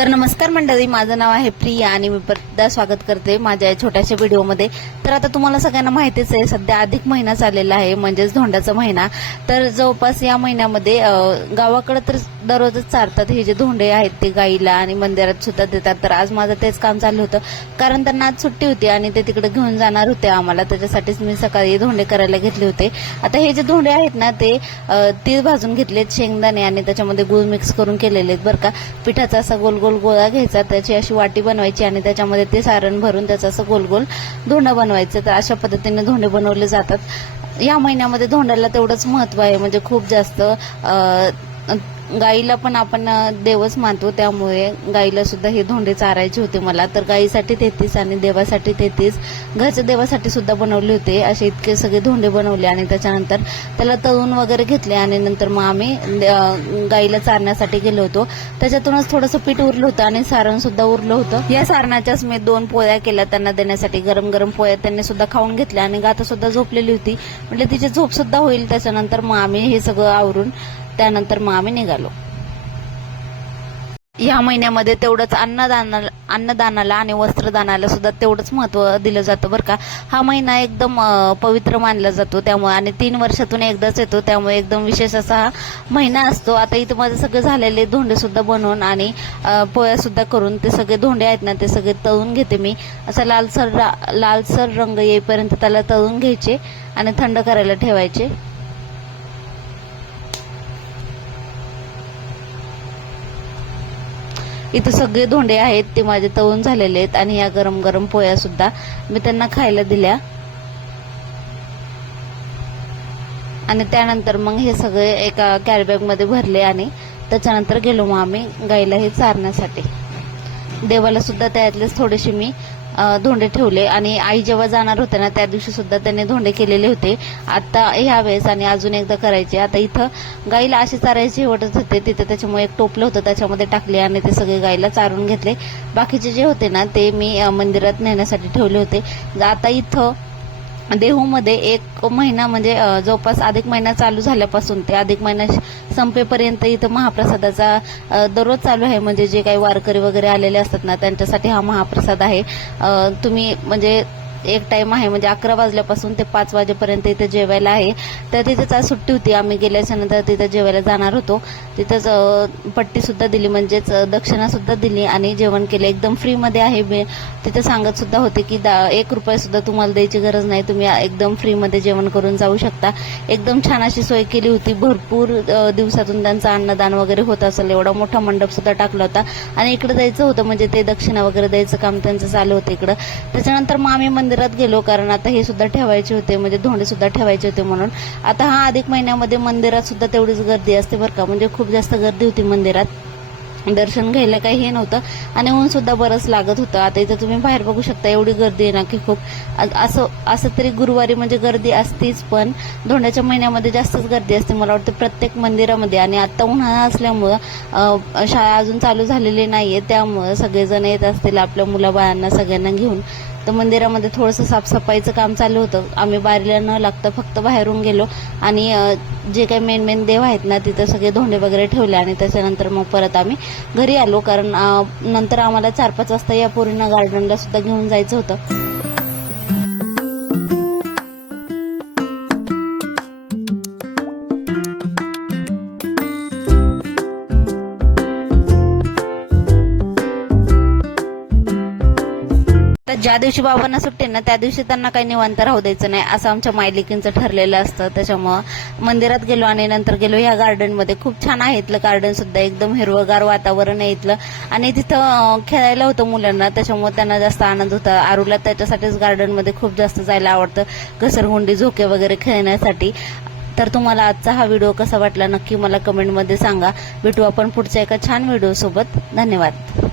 तर नमस्कार मंडळी, माझं नाव आहे प्रिया आणि मी परत स्वागत करते माझ्या या छोट्याशा व्हिडिओमध्ये। तर आता तुम्हाला सगळ्यांना माहितीच आहे, सध्या अधिक महिना चाललेला आहे, म्हणजेच धोंड्याचा महिना। तर जवळपास या महिन्यामध्ये गावाकडे तर दररोजच चारतात हे जे धोंडे आहेत ते गाईला आणि मंदिरात सुद्धा देतात। तर आज माझं तेच काम चालू होतं, कारण त्यांना आज सुट्टी होती आणि ते तिकडे घेऊन जाणार होते आम्हाला, त्याच्यासाठीच मी सकाळी धोंडे करायला घेतले होते। आता हे जे धोंडे आहेत ना ते तीळ भाजून घेतलेत, शेंगदाणे आणि त्याच्यामध्ये गूळ मिक्स करून केलेले आहेत बरं का। पिठाचा असा गोल गोल गोळा घ्यायचा, त्याची अशी वाटी बनवायची आणि त्याच्यामध्ये ते सारण भरून त्याचं असं गोल गोल धोंडं बनवायचं। तर अशा पद्धतीने धोंडे बनवले जातात। या महिन्यामध्ये धोंड्याला तेवढंच महत्व आहे, म्हणजे खूप जास्त गाईला पण आपण देवच मानतो, त्यामुळे गाईला सुद्धा हे धोंडे चारायचे होते मला। तर गाईसाठी 33 आणि देवासाठी 33, घरच्या देवासाठी सुद्धा बनवले होते। असे इतके सगळे धोंडे बनवले आणि त्याच्यानंतर त्याला तळून वगैरे घेतले आणि नंतर मग आम्ही गाईला चारण्यासाठी गेलो होतो। त्याच्यातूनच थोडंसं पीठ उरलं होतं आणि सारण सुद्धा उरलं होतं। या सारणाच्याच मी 2 पोळ्या केल्या त्यांना देण्यासाठी, गरम गरम पोळ्या त्यांनी सुद्धा खाऊन घेतल्या आणि गाता सुद्धा झोपलेली होती, म्हणजे तिची झोप सुद्धा होईल। त्याच्यानंतर मग आम्ही हे सगळं आवरून त्यानंतर मग आम्ही निघालो। या महिन्यामध्ये तेवढंच अन्नदानाला आणि वस्त्रदानाला सुद्धा तेवढंच महत्व दिलं जातं बरं का। हा महिना एकदम पवित्र मानला जातो, त्यामुळे आणि 3 वर्षातून एकदाच येतो, त्यामुळे एकदम विशेष असा हा महिना असतो। आता इथं माझं सगळे झालेले धोंडे सुद्धा बनवून आणि पोळ्या सुद्धा करून ते सगळे धोंडे आहेत ना ते सगळे तळून घेते मी। असा लालसर रंग येईपर्यंत त्याला तळून घ्यायचे आणि थंड करायला ठेवायचे। इथे सगळे धोंडे आहेत ते माझे तळून झालेले आहेत आणि या गरम गरम पोळ्या सुद्धा मी त्यांना खायला दिल्या। आणि त्यानंतर मग हे सगळे एका कॅरीबॅग मध्ये भरले आणि त्याच्यानंतर गेलो मग आम्ही गाईला हे चारण्यासाठी। देवाला सुद्धा त्यातलेच थोडेसे मी धोंडे ठेवले आणि आई जेव्हा जाणार होते ना त्या दिवशी सुद्धा त्यांनी धोंडे केलेले होते, आता ह्या वेळेस आणि अजून एकदा करायचे। आता इथं गाईला असे चारायचे वाटत होते, तिथे त्याच्यामुळे एक टोपलं होतं त्याच्यामध्ये टाकले आणि ते सगळे गाईला चारून घेतले। बाकीचे जे होते ना ते मी मंदिरात नेण्यासाठी ठेवले होते। आता इथं देहूमध्ये 1 महिना म्हणजे जवळपास अधिक महिना चालू झाल्यापासून ते अधिक महिना संपेपर्यंत इथं महाप्रसादाचा दररोज चालू आहे, म्हणजे जे काही वारकरी वगैरे आलेले असतात ना त्यांच्यासाठी हा महाप्रसाद आहे। तुम्ही म्हणजे एक टाइम आहे, म्हणजे 11 वाजल्यापासून ते 5 वाजेपर्यंत इथे जेवायला आहे। तर तिथेच आज सुट्टी होती, आम्ही गेल्याच्या नंतर तिथे जेवायला जाणार होतो। तिथंच पट्टी सुद्धा दिली, म्हणजेच दक्षिणा सुद्धा दिली आणि जेवण केलं, एकदम फ्री मध्ये आहे। तिथे सांगत सुद्धा होते की 1 रुपया सुद्धा तुम्हाला द्यायची गरज नाही, तुम्ही एकदम फ्री मध्ये जेवण करून जाऊ शकता। एकदम छान अशी सोय केली होती, भरपूर दिवसातून त्यांचं अन्नदान वगैरे होत असेल एवढा मोठा मंडप सुद्धा टाकला होता आणि इकडे द्यायचं होतं, म्हणजे ते दक्षिणा वगैरे द्यायचं काम त्यांचं चालू होतं इकडं। त्याच्यानंतर मग आम्ही मंदिरात गेलो, कारण आता हे सुद्धा ठेवायचे होते, म्हणजे धोंडे सुद्धा ठेवायचे होते म्हणून। आता हा अधिक महिन्यामध्ये मंदिरात सुद्धा तेवढीच गर्दी असते बरं का, म्हणजे खूप जास्त गर्दी होती मंदिरात, दर्शन घ्यायला काही हे नव्हतं आणि ऊन सुद्धा बरंच लागत होतं। आता इथं तुम्ही बाहेर बघू शकता, एवढी गर्दी आहे ना की खूप असं तरी गुरुवारी म्हणजे गर्दी असतीच, पण धोंड्याच्या महिन्यामध्ये जास्तच गर्दी असते मला वाटतं प्रत्येक मंदिरामध्ये। आणि आता उन्हाळा असल्यामुळं शाळा अजून चालू झालेली नाहीये, त्यामुळं सगळेजण येत असतील आपल्या मुलाबाळांना सगळ्यांना घेऊन। तर मंदिरामध्ये थोडंसं साफसफाईचं काम चालू होतं, आम्ही बारीला न लागता फक्त बाहेरून गेलो आणि जे काही मेन देव आहेत ना तिथं सगळे धोंडे वगैरे ठेवले आणि त्याच्यानंतर मग परत आम्ही घरी आलो, कारण नंतर आम्हाला 4-5 वाजता या पोरींना गार्डनला सुद्धा घेऊन जायचं होतं। ज्या दिवशी बाबांना सुट्टी ना त्या दिवशी त्यांना काही निवांत राहू द्यायचं नाही, असं आमच्या मायलिकींचं ठरलेलं असतं। त्याच्यामुळं मंदिरात गेलो आणि नंतर गेलो ह्या गार्डन मध्ये, खूप छान आहे इथलं गार्डन सुद्धा, एकदम हिरवगार वातावरण आहे इथलं आणि तिथं खेळायला होतं मुलांना, त्याच्यामुळे त्यांना जास्त आनंद होता। आरूला त्याच्यासाठीच गार्डन मध्ये खूप जास्त जायला आवडतं, घसरगुंडी झोके वगैरे खेळण्यासाठी। तर तुम्हाला आजचा हा व्हिडिओ कसा वाटला नक्की मला कमेंटमध्ये सांगा। भेटू आपण पुढच्या एका छान व्हिडिओ सोबत, धन्यवाद।